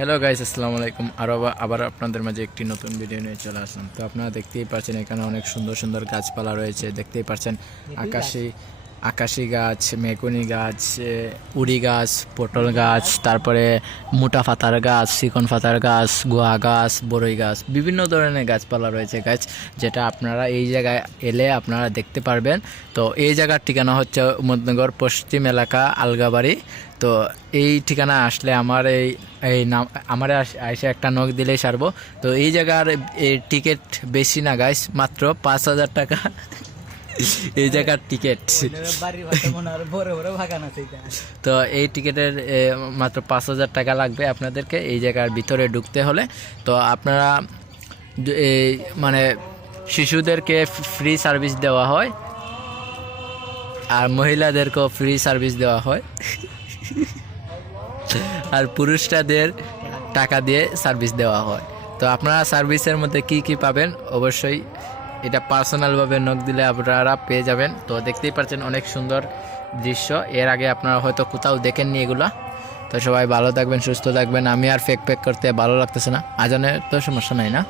Hello guys, আসসালামু আলাইকুম। আবার আপনাদের মাঝে একটি নতুন ভিডিও নিয়ে চলে আসলাম। তো আপনারা দেখতেই পাচ্ছেন এখানে অনেক সুন্দর সুন্দর গাছপালা রয়েছে। দেখতেই পাচ্ছেন আকাশি গাছ, মেগুনি গাছ, উড়ি গাছ, পটল গাছ, তারপরে মোটা পাতার গাছ, চিকন পাতার গাছ, গোয়া গাছ, বড়ই গাছ, বিভিন্ন ধরনের গাছপালা রয়েছে গাছ, যেটা আপনারা এই জায়গায় এলে আপনারা দেখতে পারবেন। তো এই জায়গার ঠিকানা হচ্ছে উমদনগর পশ্চিম এলাকা, আলগাবাড়ি। তো এই ঠিকানা আসলে আমার এই নাম আমার এসে একটা নখ দিলেই সারবো। তো এই জায়গার টিকিট বেশি না গাইস, মাত্র 5,000 টাকা এই জায়গার টিকিট। তো এই টিকিটের মাত্র 5,000 টাকা লাগবে আপনাদেরকে এই জায়গার ভিতরে ঢুকতে হলে। তো আপনারা মানে শিশুদেরকে ফ্রি সার্ভিস দেওয়া হয় আর মহিলাদেরকেও ফ্রি সার্ভিস দেওয়া হয় আর পুরুষদের টাকা দিয়ে সার্ভিস দেওয়া হয়। তো আপনারা সার্ভিসের মধ্যে কি কি পাবেন অবশ্যই এটা পার্সোনালভাবে নক দিলে আপনারা পেয়ে যাবেন। তো দেখতেই পাচ্ছেন অনেক সুন্দর দৃশ্য, এর আগে আপনারা হয়তো কোথাও দেখেননি এগুলা। তো সবাই ভালো থাকবেন, সুস্থ থাকবেন। আমি আর ফেক করতে ভালো লাগতেছে না, আজানের তো সমস্যা নাই না।